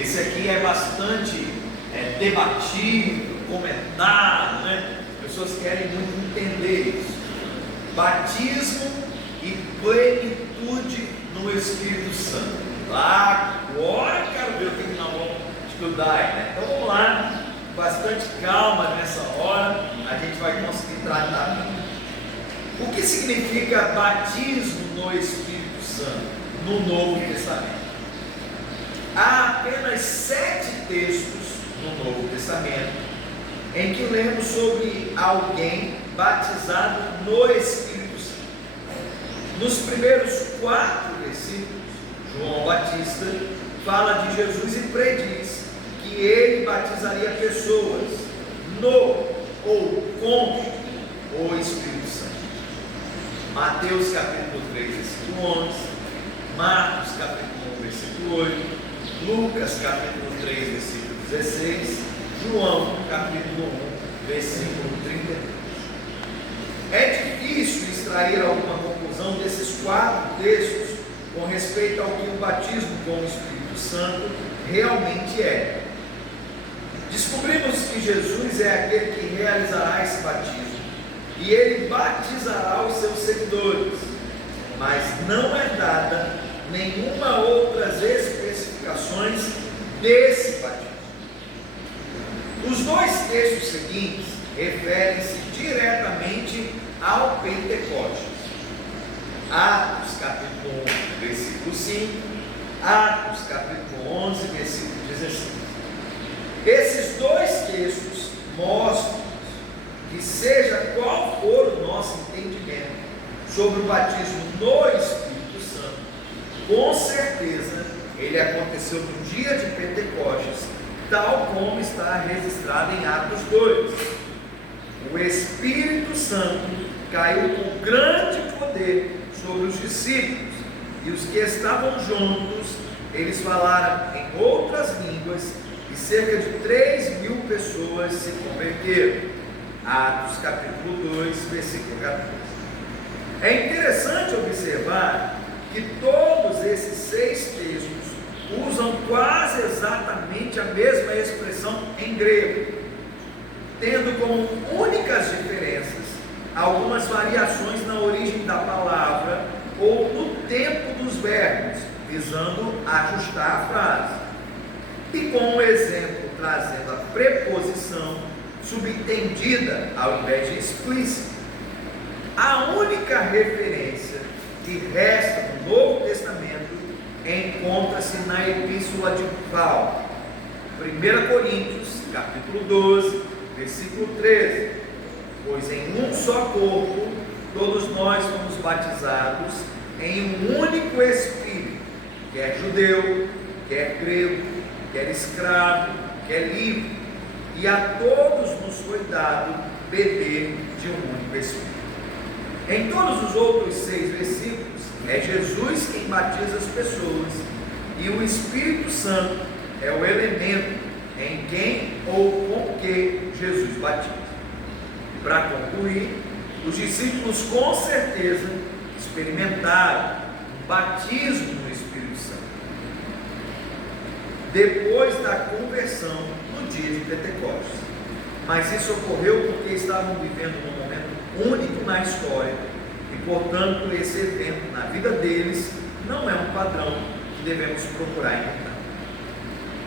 Esse aqui é bastante debatido, comentado, né? As pessoas querem muito entender isso. Batismo e plenitude no Espírito Santo. Agora quero ver o que nós vamos estudar aí, né? Então vamos lá, bastante calma nessa hora, a gente vai conseguir tratar. O que significa batismo no Espírito Santo no Novo Testamento? Há apenas 7 textos no Novo Testamento em que lemos sobre alguém batizado no Espírito Santo. Nos primeiros 4 versículos, João Batista fala de Jesus e prediz que ele batizaria pessoas no ou com o Espírito Santo. Mateus capítulo 3, versículo 11, Marcos capítulo 1, versículo 8, Lucas capítulo 3, versículo 16, João capítulo 1, versículo 32. É difícil extrair alguma conclusão desses 4 textos com respeito ao que o batismo com o Espírito Santo realmente é. Descobrimos que Jesus é aquele que realizará esse batismo e ele batizará os seus seguidores, mas não é dada nenhuma outras especificações desse batismo. Os 2 textos seguintes referem-se diretamente ao Pentecostes. Atos capítulo 1, versículo 5, Atos capítulo 11, versículo 16. Esses 2 textos mostram que, seja qual for o nosso entendimento sobre o batismo no Espírito Santo, com certeza ele aconteceu no dia de Pentecostes, tal como está registrado em Atos 2. O Espírito Santo caiu com grande poder sobre os discípulos, e os que estavam juntos, eles falaram em outras línguas, e cerca de 3.000 pessoas se converteram. Atos capítulo 2, versículo 14. É interessante observar que todos esses 6 textos usam quase exatamente a mesma expressão em grego, tendo como únicas diferenças algumas variações na origem da palavra ou no tempo dos verbos, visando ajustar a frase. E com um exemplo trazendo a preposição subentendida ao invés de explícita. A única referência que resta no Novo Testamento encontra-se na Epístola de Paulo, 1 Coríntios, capítulo 12, versículo 13. Pois em um só corpo, todos nós fomos batizados em um único Espírito, quer judeu, quer grego, quer escravo, quer livre, e a todos nos foi dado beber de um único Espírito. Em todos os outros 6 versículos, é Jesus quem batiza as pessoas, e o Espírito Santo é o elemento em quem ou com que Jesus batiza. Para concluir, os discípulos com certeza experimentaram um batismo no Espírito Santo depois da conversão no dia de Pentecostes, mas isso ocorreu porque estavam vivendo um momento único na história e, portanto, esse evento na vida deles não é um padrão que devemos procurar imitar.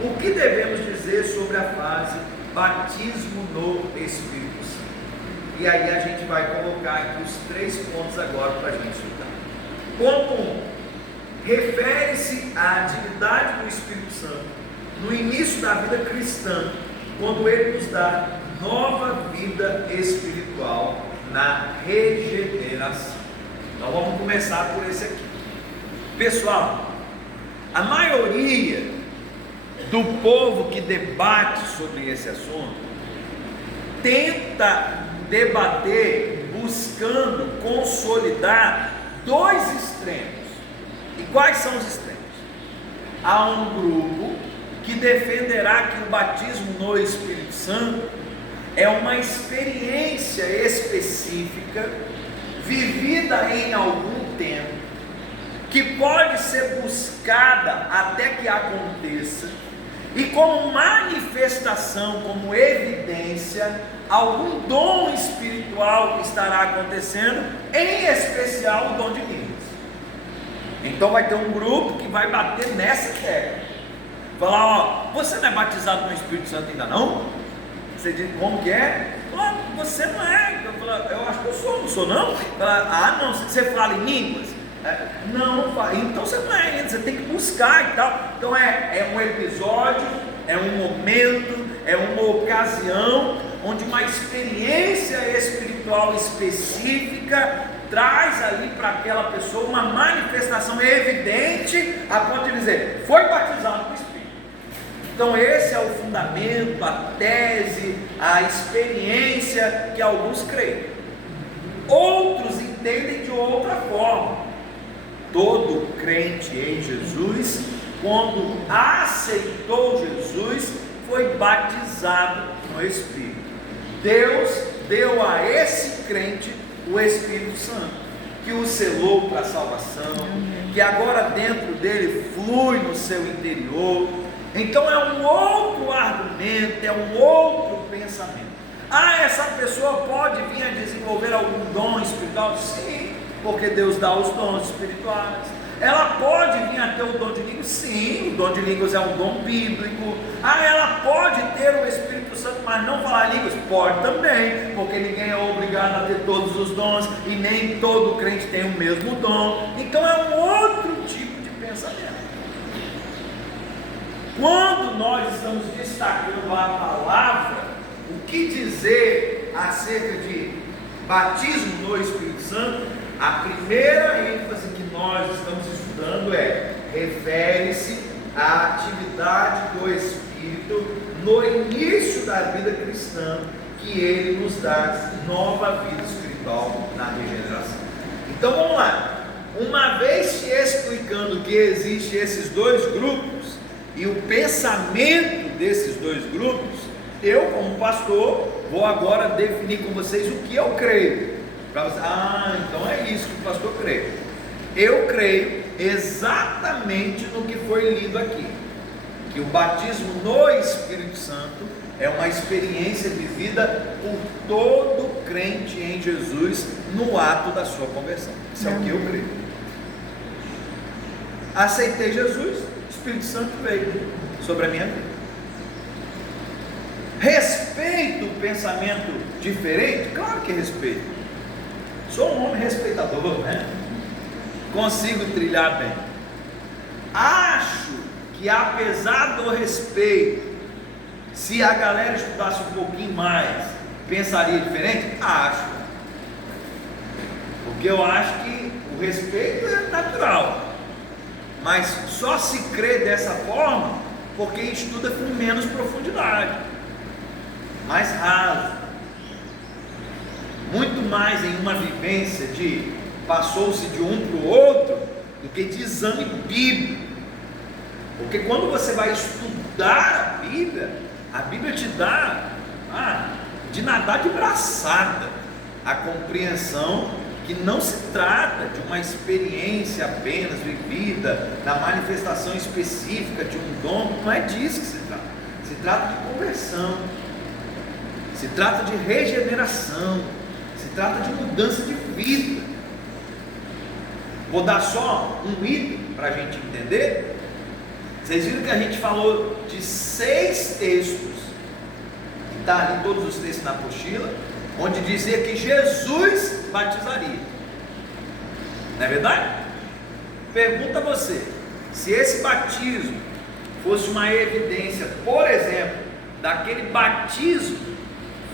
O que devemos dizer sobre a fase batismo no Espírito Santo? E aí a gente vai colocar aqui os 3 pontos agora para a gente estudar. Ponto 1. Refere-se à atividade do Espírito Santo no início da vida cristã, quando ele nos dá nova vida espiritual na regeneração. Então vamos começar por esse aqui. Pessoal, a maioria do povo que debate sobre esse assunto tenta debater buscando consolidar 2 extremos. E quais são os extremos? Há um grupo que defenderá que o batismo no Espírito Santo é uma experiência específica, vivida em algum tempo, que pode ser buscada até que aconteça, E como manifestação, como evidência, algum dom espiritual estará acontecendo, em especial o dom de línguas. Então vai ter um grupo que vai bater nessa tecla, falar: ó, você não é batizado no Espírito Santo ainda não? Você diz: como que é? Você não é. Eu acho que eu sou, não sou não? Ah, não, você fala em línguas? Não, não fala. Então você não é ainda, você tem que buscar e tal. Então é um episódio, é um momento, é uma ocasião onde uma experiência espiritual específica traz ali para aquela pessoa uma manifestação evidente, a ponto de dizer: foi batizado no Espírito. Então esse é o fundamento, a tese, a experiência que alguns creem. Outros entendem de outra forma. Todo crente em Jesus, quando aceitou Jesus, foi batizado no Espírito. Deus deu a esse crente o Espírito Santo, que o selou para a salvação, que agora dentro dele flui no seu interior. Então é um outro argumento, é um outro pensamento. Ah, essa pessoa pode vir a desenvolver algum dom espiritual? Sim, porque Deus dá os dons espirituais. Ela pode vir a ter o dom de línguas? Sim, o dom de línguas é um dom bíblico. Ah, ela pode ter o Espírito Santo, mas não falar línguas? Pode também, porque ninguém é obrigado a ter todos os dons, e nem todo crente tem o mesmo dom. Então é um outro tipo de pensamento. Quando nós estamos destacando a palavra, o que dizer acerca de batismo no Espírito Santo, a primeira ênfase que nós estamos estudando refere-se à atividade do Espírito no início da vida cristã, que ele nos dá nova vida espiritual na regeneração. Então vamos lá, uma vez te explicando que existem esses dois grupos e o pensamento desses dois grupos, eu como pastor vou agora definir com vocês o que eu creio. Então é isso que o pastor crê. Eu creio exatamente no que foi lido aqui, que o batismo no Espírito Santo é uma experiência vivida por todo crente em Jesus no ato da sua conversão. Isso é o que eu creio. Aceitei Jesus, o Espírito Santo veio sobre a minha vida. Respeito o pensamento diferente? Claro que respeito. Sou um homem respeitador, né? Consigo trilhar bem. Acho que apesar do respeito, se a galera estudasse um pouquinho mais, pensaria diferente? Acho. Porque eu acho que o respeito é natural, mas só se crê dessa forma porque estuda com menos profundidade, mais raso, muito mais em uma vivência de passou-se de um para o outro do que de exame bíblico. Porque quando você vai estudar a Bíblia te dá de nadar de braçada a compreensão que não se trata de uma experiência apenas vivida na manifestação específica de um dom. Não é disso que se trata. Se trata de conversão, se trata de regeneração, se trata de mudança de vida. Vou dar só um item para a gente entender. Vocês viram que a gente falou de 6 textos, que está ali todos os textos na apostila, onde dizia que Jesus batizaria. Não é verdade? Pergunta a você, se esse batismo fosse uma evidência, por exemplo, daquele batismo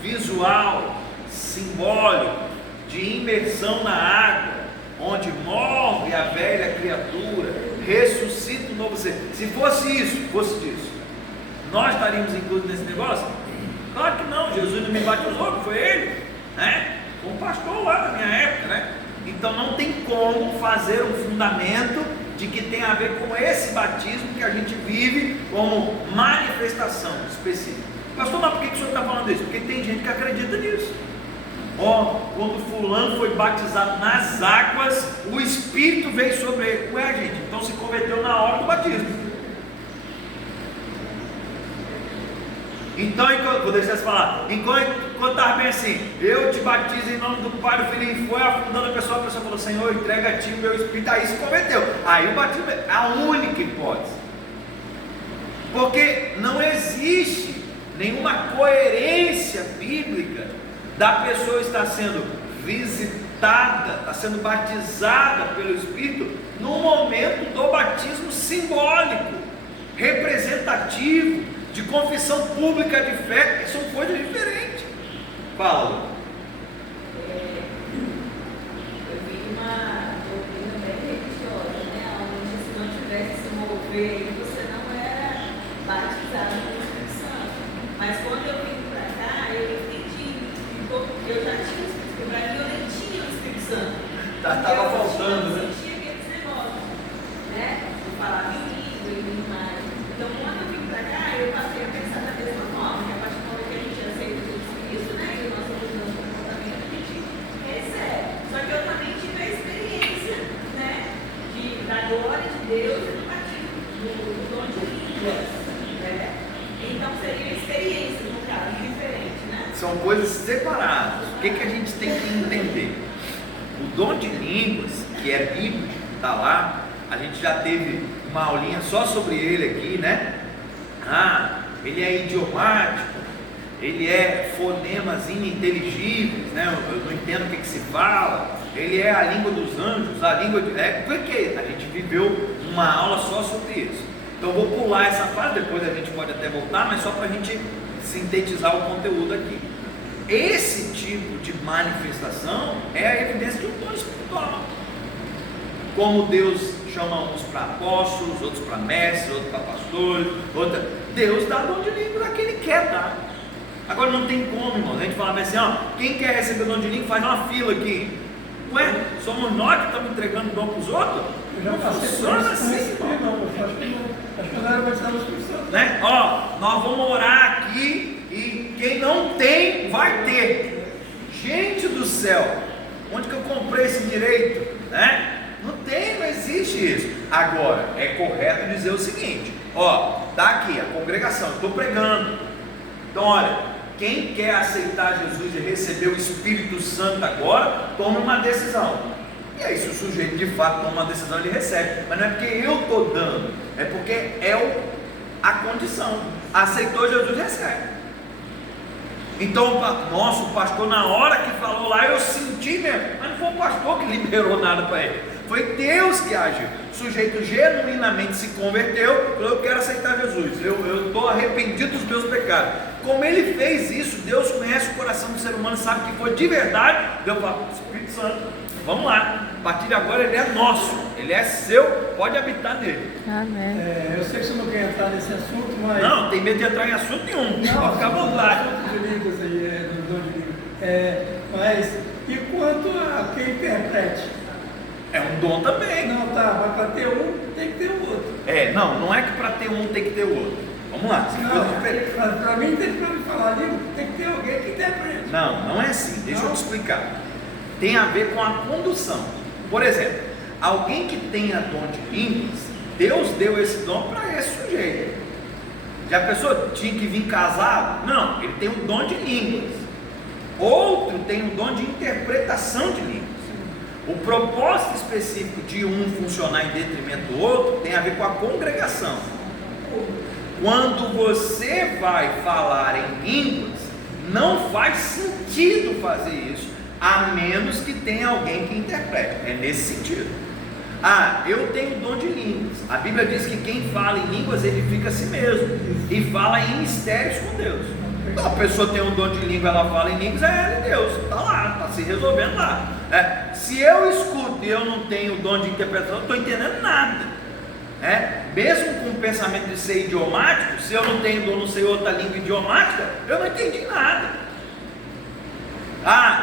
visual, simbólico, de imersão na água, onde morre a velha criatura, ressuscita um novo ser. Se fosse isso, fosse disso, nós estaríamos incluídos nesse negócio? Claro que não. Jesus não me batizou, que foi ele, né? Foi um pastor lá na minha época, né? Então não tem como fazer um fundamento de que tem a ver com esse batismo que a gente vive como manifestação específica. Pastor, mas por que o senhor está falando isso? Porque tem gente que acredita nisso. Quando fulano foi batizado nas águas, o Espírito veio sobre ele. Ué, gente, então se converteu na hora do batismo. Então, vou deixar você falar. Enquanto estava bem assim, eu te batizo em nome do Pai, do Filho, e foi afundando a pessoa falou: Senhor, entrega a ti o meu espírito. Aí se converteu. Aí o batismo é a única hipótese, porque não existe nenhuma coerência bíblica da pessoa estar sendo visitada, está sendo batizada pelo Espírito no momento do batismo simbólico, representativo, de confissão pública de fé. São coisas diferentes. Paulo. Eu vi uma doutrina bem religiosa, né? Onde se não tivesse se mover, você não era batizado no Espírito Santo. Mas quando eu vim para cá, eu entendi. Eu já tinha o Espírito Santo, para mim eu nem tinha o Espírito Santo. Estava faltando, né? Eu sentia aqueles negócios, né? Eu falava em língua e em mais. Então, quando eu vim para cá, eu passei a pensar da mesma forma, que a partir do momento que a gente aceita tudo isso, né? E o nosso comportamento, a gente recebe. Só que eu também tive a experiência, né? Da glória de Deus e do batismo, do dom de línguas, né? Então, seria experiência, no caso, diferente, né? São coisas separadas. O que a gente tem que entender? O dom de línguas, que é bíblico, está lá. A gente já teve uma aulinha só sobre ele aqui, né? Ele é idiomático, ele é fonemas ininteligíveis, né? Eu não entendo o que se fala. Ele é a língua dos anjos, a língua de... porque a gente viveu uma aula só sobre isso. Então eu vou pular essa fase, depois a gente pode até voltar, mas só para a gente sintetizar o conteúdo aqui. Esse tipo de manifestação é a evidência de um dom espiritual. Como Deus chama uns para apóstolos, outros para mestres, outros para pastores, Deus dá dom de língua a quem Ele quer dar. Agora não tem como, irmão. A gente fala assim: quem quer receber dom de língua faz uma fila aqui. Ué, somos nós que estamos entregando dom para os outros? Não funciona assim, irmão. Acho que não era batizado no Espírito Santo. Né? Nós vamos orar aqui e quem não tem, vai ter. Gente do céu, onde que eu comprei esse direito? Né? Não tem, não existe isso. Agora, é correto dizer o seguinte: tá aqui a congregação, eu estou pregando. Então, olha, quem quer aceitar Jesus e receber o Espírito Santo agora, tome uma decisão. E aí, se o sujeito de fato toma uma decisão, ele recebe. Mas não é porque eu estou dando, é porque é a condição. Aceitou Jesus, recebe. Então, nosso pastor, na hora que falou lá, eu senti mesmo. Mas não foi o pastor que liberou nada para ele, foi Deus que agiu. O sujeito genuinamente se converteu, falou: eu quero aceitar Jesus, eu estou arrependido dos meus pecados. Como ele fez isso, Deus conhece o coração do ser humano, sabe que foi de verdade. Deus fala: Espírito Santo, vamos lá, a partir de agora ele é nosso, ele é seu, pode habitar nele. Amém. Eu sei que você não quer entrar nesse assunto, mas... Não, tem medo de entrar em assunto nenhum, pode ficar à vontade. De línguas aí, do dom de línguas. Mas, e quanto a quem interprete? É um dom também. Não, tá, mas para ter um, tem que ter o outro. Não é que para ter um tem que ter o outro. Vamos lá. Para mim, para me falar língua, tem que ter alguém que interprete. Não é assim, deixa eu te explicar. Tem a ver com a condução. Por exemplo, alguém que tenha dom de línguas, Deus deu esse dom para esse sujeito. Já a pessoa tinha que vir casado? Não, ele tem o dom de línguas. Outro tem o dom de interpretação de línguas. O propósito específico de um funcionar em detrimento do outro tem a ver com a congregação. Quando você vai falar em línguas, não faz sentido fazer isso, a menos que tenha alguém que interprete. É nesse sentido. Eu tenho dom de línguas. A Bíblia diz que quem fala em línguas edifica a si mesmo e fala em mistérios com Deus. Então, a pessoa tem um dom de língua, ela fala em línguas, é de Deus, está lá, está se resolvendo lá. Se eu escuto e eu não tenho o dom de interpretação, eu não estou entendendo nada. Mesmo com o pensamento de ser idiomático, se eu não tenho dom, não sei outra língua idiomática, eu não entendi nada.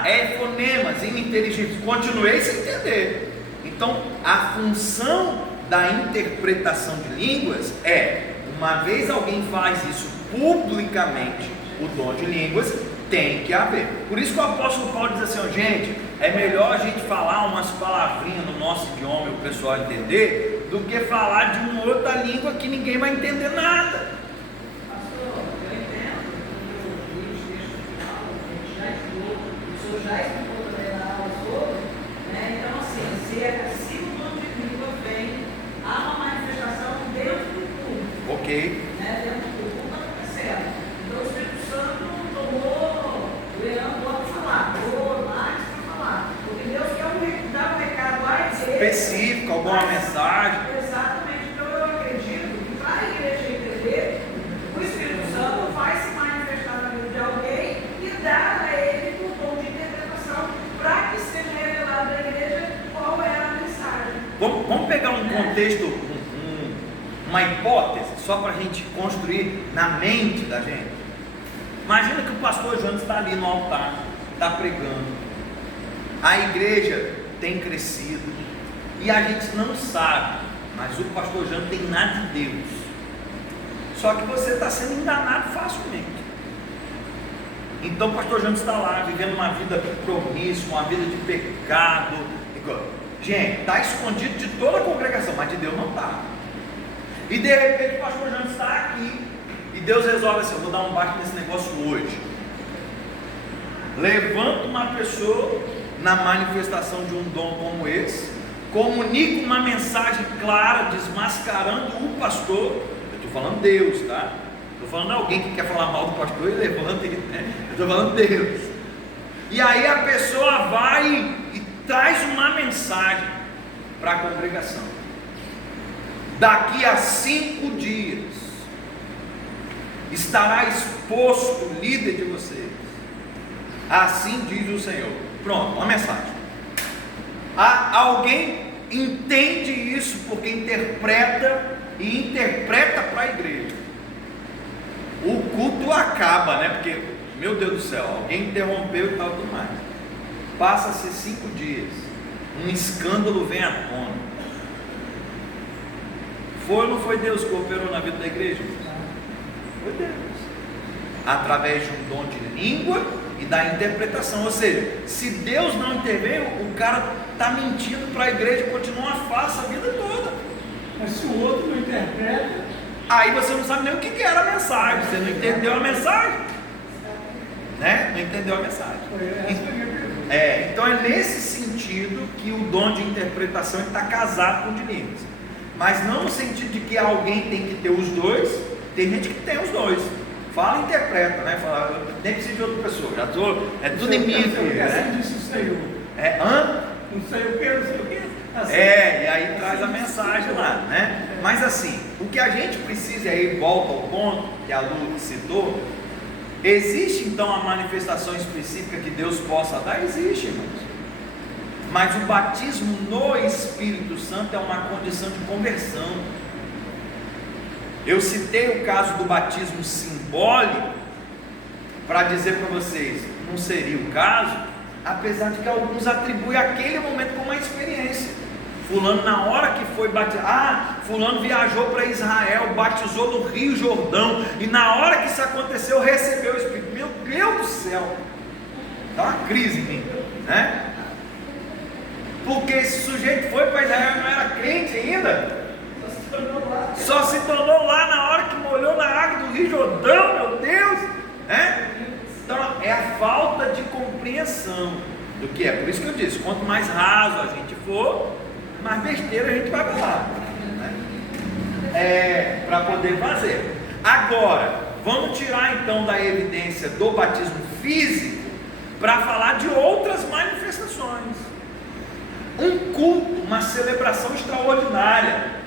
É fonemas, ininteligíveis, continuei sem entender. Então, a função da interpretação de línguas uma vez alguém faz isso publicamente, o dom de línguas tem que haver. Por isso que o apóstolo Paulo diz assim: gente, é melhor a gente falar umas palavrinhas no nosso idioma e o pessoal entender, do que falar de uma outra língua que ninguém vai entender nada. Pastor, eu entendo, Ok. Né? Dentro do culto acontecendo. Então o Espírito Santo tomou o Leandro para falar, tomou Marcos para falar. Porque Deus quer dar um recado à igreja. Específico, alguma mensagem. Exatamente. Então eu acredito que para a igreja entender, o Espírito Santo vai se manifestar na vida de alguém e dar a ele o dom de interpretação para que seja revelado à igreja qual é a mensagem. Vamos pegar um contexto, uma hipótese, só para a gente construir na mente da gente. Imagina que o pastor Jonas está ali no altar, está pregando, a igreja tem crescido e a gente não sabe, mas o pastor Jonas tem nada de Deus. Só que você está sendo enganado facilmente. Então o pastor Jonas está lá vivendo uma vida promíscua, uma vida de pecado. Gente, está escondido de toda a congregação, mas de Deus não está. E de repente o pastor Jonas está aqui e Deus resolve assim: eu vou dar um bate nesse negócio hoje. Levanta uma pessoa na manifestação de um dom como esse, comunica uma mensagem clara, desmascarando o pastor. Eu estou falando Deus, tá? Estou falando alguém que quer falar mal do pastor e levanta ele, né? Eu estou falando Deus. E aí a pessoa vai e traz uma mensagem para a congregação. Daqui a 5 dias estará exposto o líder de vocês. Assim diz o Senhor. Pronto, uma mensagem. Alguém entende isso porque interpreta para a igreja. O culto acaba, né? Porque, meu Deus do céu, alguém interrompeu e tal, tudo mais. Passa-se 5 dias, um escândalo vem à tona. Foi ou não foi Deus que operou na vida da igreja? Foi Deus. Através de um dom de língua e da interpretação. Ou seja, se Deus não interveio, o cara está mentindo para a igreja e continua farsa a vida toda. Mas se o outro não interpreta, aí você não sabe nem o que era a mensagem. Você não entendeu a mensagem, né? Não entendeu a mensagem. Então é nesse sentido que o dom de interpretação está casado com o de línguas. Mas não no sentido de que alguém tem que ter os dois. Tem gente que tem os dois. Fala e interpreta, né? Fala, nem precisa de outra pessoa. Já tô, é tudo em mim, filho, né? Disse o Senhor. Não sei o que, não sei o que. Assim. E aí traz a mensagem lá, né? Mas assim, o que a gente precisa, e aí volta ao ponto que a Lu citou, existe então a manifestação específica que Deus possa dar? Existe, irmãos. Mas o batismo no Espírito Santo é uma condição de conversão. Eu citei o caso do batismo simbólico para dizer para vocês, não seria o caso, apesar de que alguns atribuem aquele momento como uma experiência. Fulano, na hora que foi batizado, fulano viajou para Israel, batizou no Rio Jordão, e na hora que isso aconteceu, recebeu o Espírito. Meu Deus do céu, dá uma crise em mim, né? Porque esse sujeito foi para Israel e não era crente ainda. Só se tornou lá na hora que molhou na água do Rio Jordão, meu Deus, né? Então é a falta de compreensão do que é. Por isso que eu disse, quanto mais raso a gente for, mais besteira a gente vai falar, né? Para poder fazer. Agora, vamos tirar então da evidência do batismo físico para falar de outras manifestações. Um culto, uma celebração extraordinária.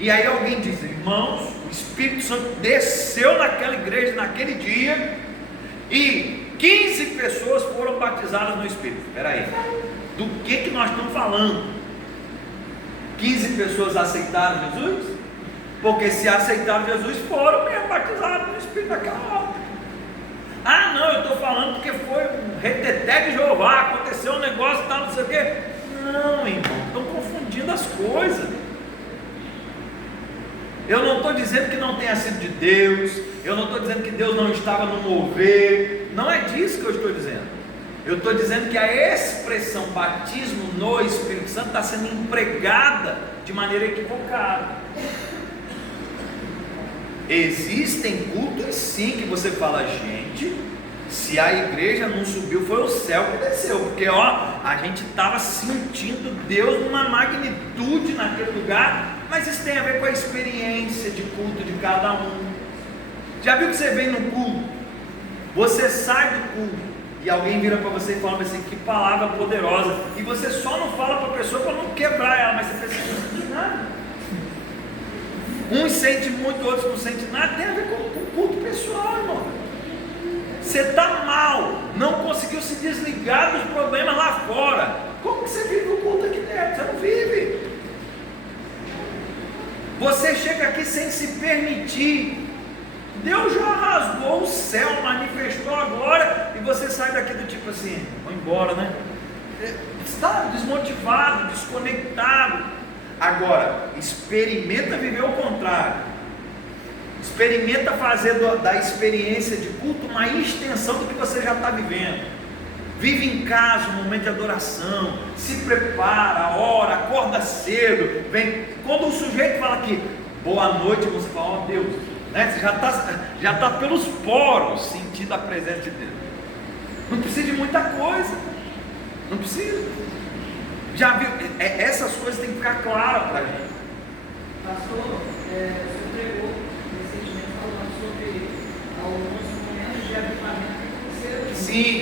E aí alguém diz, irmãos, o Espírito Santo desceu naquela igreja naquele dia e 15 pessoas foram batizadas no Espírito. Espera aí, do que nós estamos falando? 15 pessoas aceitaram Jesus? Porque se aceitaram Jesus, foram mesmo batizados no Espírito naquela hora. Ah não, eu estou falando porque foi um reteté de Jeová, aconteceu um negócio e tal, não sei o quê. Não, irmão, estão confundindo as coisas. Eu não estou dizendo que não tenha sido de Deus, eu não estou dizendo que Deus não estava no mover, não é disso que eu estou dizendo. Eu estou dizendo que a expressão batismo no Espírito Santo está sendo empregada de maneira equivocada. Existem cultos sim que você fala, gente, se a igreja não subiu, foi o céu que desceu, porque a gente estava sentindo Deus numa magnitude naquele lugar Mas isso tem a ver com a experiência de culto de cada um. Já viu que você vem no culto, você sai do culto e alguém vira para você e fala assim, que palavra poderosa, e você só não fala para a pessoa para não quebrar ela, mas você pensa, não sente nada. Uns sentem muito, outros não sentem nada. Tem a ver com o culto pessoal, irmão. Você está mal, não conseguiu se desligar dos problemas lá fora. Como que você vive o culto aqui dentro? Você não vive. Você chega aqui sem se permitir. Deus já rasgou o céu, manifestou a glória, e você sai daqui do tipo assim, vou embora, né? Está desmotivado, desconectado. Agora, experimenta viver o contrário. Experimenta fazer da experiência de culto uma extensão do que você já está vivendo. Vive em casa um momento de adoração, se prepara, ora, acorda cedo, vem. Quando o sujeito fala aqui, boa noite, você fala, ó Deus, né? Você já está pelos poros sentindo a presença de Deus. Não precisa de muita coisa, não precisa. Já viu? Essas coisas têm que ficar claras para a gente. Pastor, você pregou recentemente falando sobre alguns momentos de avivamento que aconteceram. Sim.